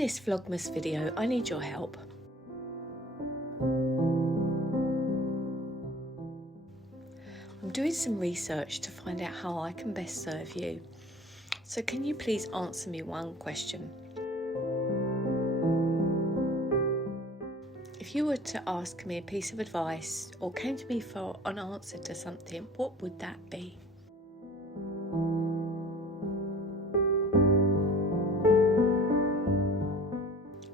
this Vlogmas video, I need your help. I'm doing some research to find out how I can best serve you. So can you please answer me one question? If you were to ask me a piece of advice or came to me for an answer to something, what would that be?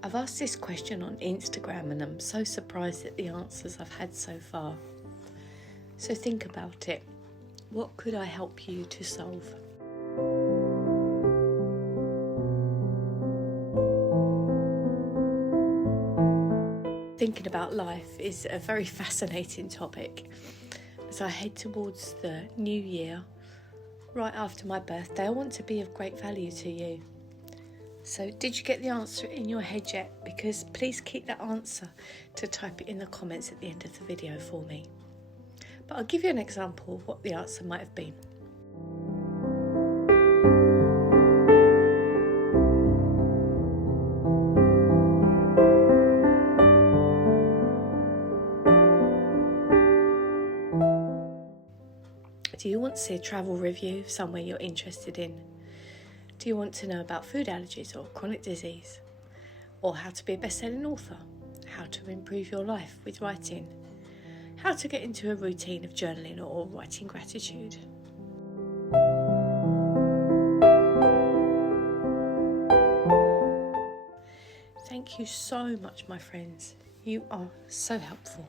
I've asked this question on Instagram and I'm so surprised at the answers I've had so far. So think about it. What could I help you to solve? Thinking about life is a very fascinating topic. As I head towards the new year, right after my birthday, I want to be of great value to you. So did you get the answer in your head yet? Because please keep that answer to type it in the comments at the end of the video for me. But I'll give you an example of what the answer might have been. Do you want to see a travel review of somewhere you're interested in? Do you want to know about food allergies or chronic disease? Or how to be a best-selling author? How to improve your life with writing? How to get into a routine of journaling or writing gratitude? Thank you so much, my friends. You are so helpful.